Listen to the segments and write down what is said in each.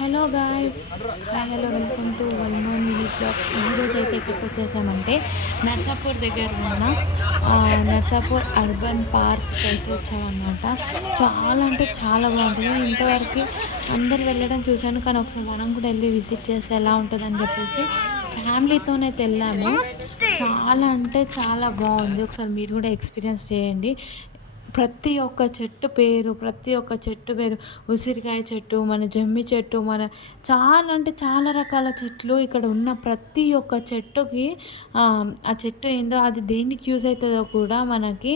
Hello guys, hi hello welcome to one more mini blog. ఈరోజు అయితే ఎక్కడికి వచ్చేసామంటే నర్సాపూర్ దగ్గర ఉన్న నర్సాపూర్ అర్బన్ పార్క్కి అయితే వచ్చామన్నమాట. చాలా అంటే చాలా బాగుంటుంది. ఇంతవరకు అందరు వెళ్ళడం చూశాను, కానీ ఒకసారి మనం కూడా వెళ్ళి విజిట్ చేస్తే ఎలా ఉంటుందని చెప్పేసి ఫ్యామిలీతోనైతే వెళ్ళాము. చాలా అంటే చాలా బాగుంది. ఒకసారి మీరు కూడా ఎక్స్పీరియన్స్ చేయండి. ప్రతి ఒక్క చెట్టు పేరు ఉసిరికాయ చెట్టు, మన జమ్మి చెట్టు, మన చాలా అంటే చాలా రకాల చెట్లు ఇక్కడ ఉన్న ప్రతి ఒక్క చెట్టుకి ఆ చెట్టు ఏందో అది దేనికి యూజ్ అవుతుందో కూడా మనకి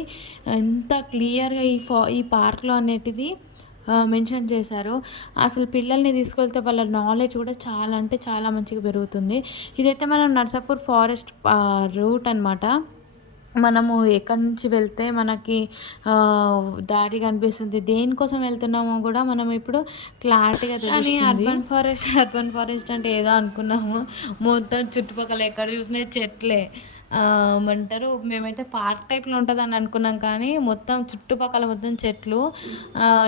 ఎంత క్లియర్గా ఈ పార్క్లో అనేటిది మెన్షన్ చేశారు. అసలు పిల్లల్ని తీసుకెళ్తే వాళ్ళ నాలెడ్జ్ కూడా చాలా అంటే చాలా మంచిగా పెరుగుతుంది. ఇదైతే మనం నర్సాపూర్ ఫారెస్ట్ రూట్ అనమాట. మనము ఎక్కడి నుంచి వెళ్తే మనకి దారి కనిపిస్తుంది, దేనికోసం వెళ్తున్నామో కూడా మనం ఇప్పుడు క్లారిటీగా తెలుస్తుంది. అర్బన్ ఫారెస్ట్ అంటే ఏదో అనుకున్నాము, మొత్తం చుట్టుపక్కల ఎక్కడ చూసినా చెట్లే. ఏమంటారు, మేమైతే పార్క్ టైప్లో ఉంటుందని అనుకున్నాం, కానీ మొత్తం చుట్టుపక్కల మొత్తం చెట్లు.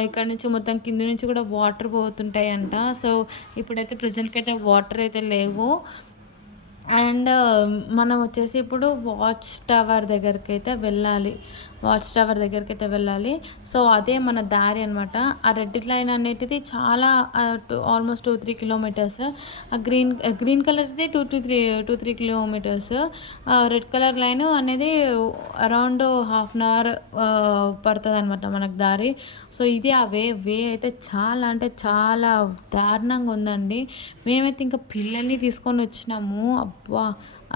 ఇక్కడ నుంచి మొత్తం కింద నుంచి కూడా వాటర్ పోతుంటాయి అంట. సో ఇప్పుడైతే ప్రజెంట్కి అయితే వాటర్ అయితే లేవు. అండ్ మనం వచ్చేసి ఇప్పుడు వాచ్ టవర్ దగ్గరికి అయితే వెళ్ళాలి. సో అదే మన దారి అనమాట. ఆ రెడ్ లైన్ అనేటిది చాలా ఆల్మోస్ట్ 2-3 కిలోమీటర్స్. ఆ గ్రీన్ కలర్ది 2-3 కిలోమీటర్స్. రెడ్ కలర్ లైన్ అనేది అరౌండ్ హాఫ్ అన్ అవర్ పడుతుంది అనమాట మనకు దారి. సో ఇది ఆ వే అయితే చాలా అంటే చాలా దారుణంగా ఉందండి. మేమైతే ఇంకా పిల్లల్ని తీసుకొని వచ్చినాము. అబ్బా,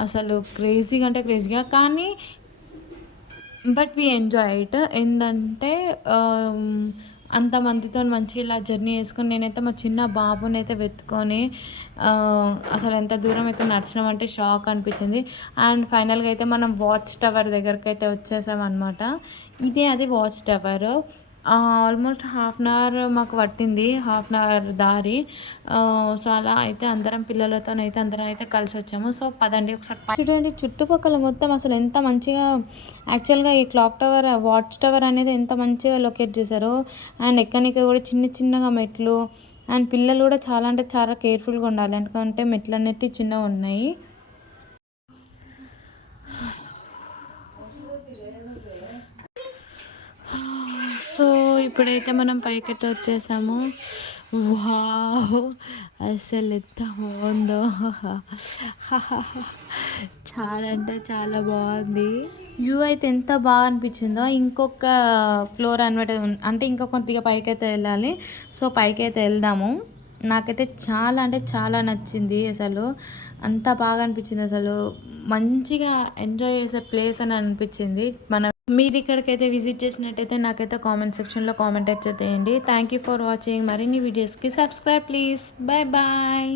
అసలు క్రేజీగా అంటే క్రేజీగా, కానీ బట్ వీ ఎంజాయ్ ఇట్. ఏంటంటే అంతమందితో మంచి ఇలా జర్నీ చేసుకొని నేనైతే మా చిన్న బాబుని అయితే వెతుకొని అసలు ఎంత దూరం అయితే నడిచినామంటే షాక్ అనిపించింది. అండ్ ఫైనల్గా అయితే మనం వాచ్ టవర్ దగ్గరికి అయితే వచ్చేసామన్నమాట. ఇదే అది watch tower. Almost half an hour మాకు పట్టింది, హాఫ్ అన్ అవర్ దారి. సో అలా అయితే అందరం అయితే కలిసి వచ్చాము. సో పదండి ఒకసారి చూడండి, చుట్టుపక్కల మొత్తం అసలు ఎంత మంచిగా, యాక్చువల్గా ఈ వాచ్ టవర్ అనేది ఎంత మంచిగా లొకేట్ చేశారు. అండ్ ఎక్కనికి కూడా చిన్నగా మెట్లు. అండ్ పిల్లలు కూడా చాలా అంటే చాలా కేర్ఫుల్గా ఉండాలి, ఎందుకంటే మెట్లు అనేవి చిన్నగా ఉన్నాయి. సో ఇప్పుడైతే మనం పైకైతే వచ్చేసాము. వావ్, అసలు ఎంత బాగుందో. చాలా అంటే చాలా బాగుంది. వ్యూ అయితే ఎంత బాగా అనిపించిందో. ఇంకొక ఫ్లోర్ అనమాట, అంటే ఇంకా కొద్దిగా పైకైతే వెళ్ళాలి. సో పైకైతే వెళ్దాము. నాకైతే చాలా అంటే చాలా నచ్చింది. అసలు అంత బాగా అనిపించింది. అసలు మంచిగా ఎంజాయ్ చేసే ప్లేస్ అని అనిపించింది. మీరు ఇక్కడికైతే విజిట్ చేసినట్టయితే నాకైతే కామెంట్ సెక్షన్లో కామెంట్ అయితే చేయండి. Thank you for watching. మరిన్ని వీడియోస్కి సబ్స్క్రైబ్ ప్లీజ్. Bye bye.